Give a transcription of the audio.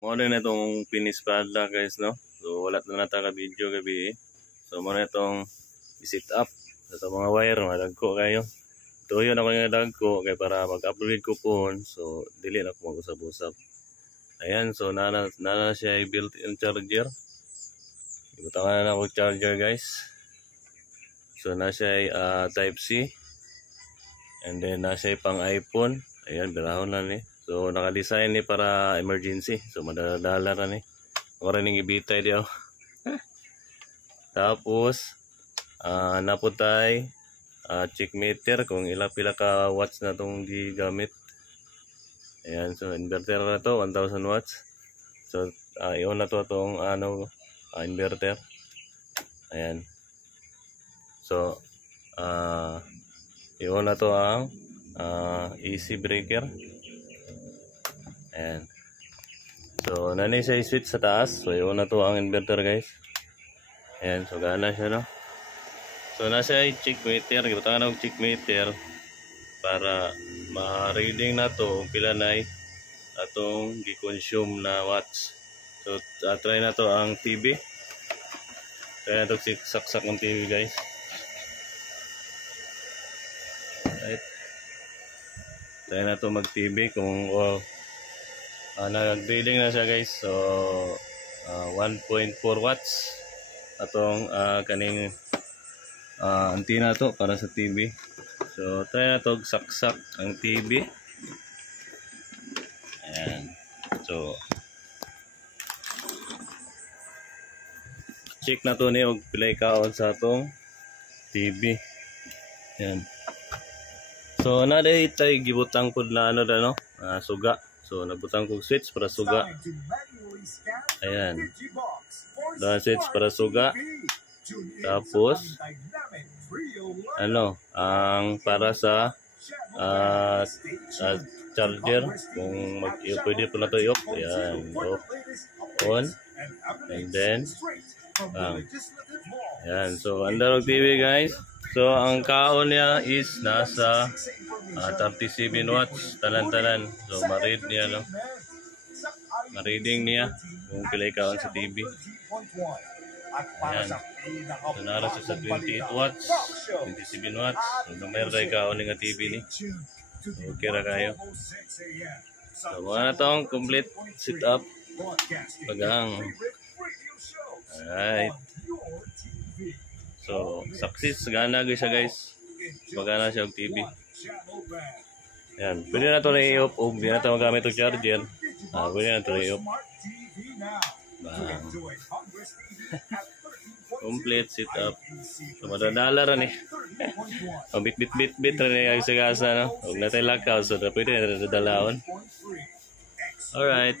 Mo na itong finish product guys, no? So wala na nata video gabi. So mo na itong i-set up sa mga wire, madagko kayo. Tuyo na ko nga dagko kay para mag-upgrade ko po. So dili na ko mag-usab-usab. Ayan, so nana siya built-in charger. Ibutangan na ako charger guys. So na siya type C. And then na siya pang iPhone. Ayan, birahon na ni. So naka-design ni para emergency. So madadala na ni. Ora ning ibitay diyo. Tapos naputay check meter kung pila ka watts na tong gigamit. Ayan, so inverter na to 1000 watts. So i-on na to tong inverter. Ayan. So i-on na to ang AC breaker. Ayan. So nanay siya switch sa taas. So i-on na to ang inverter guys. Ayan, so gana siya, no? So nasa check meter, gibutangan og check meter para ma-reading na to pila nay atong gi-consume na watts. So try na to ang TV. Try na to saksak ng TV guys. Right. Try na to mag-TV kung nag-reading na siya guys. So 1.4 watts atong kaning antenna to para sa TV. So try na to saksak ang TV. Ayan. So check na to ni og pila kaon sa atong TV. Ayan. So na day tay gibutang pud na suga. So nagbutang kog switch para suga. Ayan. Dan switch para suga. Tapos ang para sa charger kung pwede po na to i-off. Ayan, off, on, and then ayan. So under TV guys. So ang kaon niya is nasa 37 watts tanan-tanan. So ma-read niya, no? Ma-reading niya kung pilay kaon sa TV. Ayan. So nara sa 28 watts, 27 watts. So numero tayo kaon nga TV ni. So okay ra kayo. So mga na tong complete setup pagang. Alright. So success gana gyud siya guys. Magana siya og TV. Ayan, pwede na ito na-i-off o hindi na ito magamit yung charger. Pwede na ito na-i-off. Complete setup. So madadala rin eh. Bit rin eh yung sagasa, no? Huwag na tayo lakaw, so pwede na nadadalaon. Alright.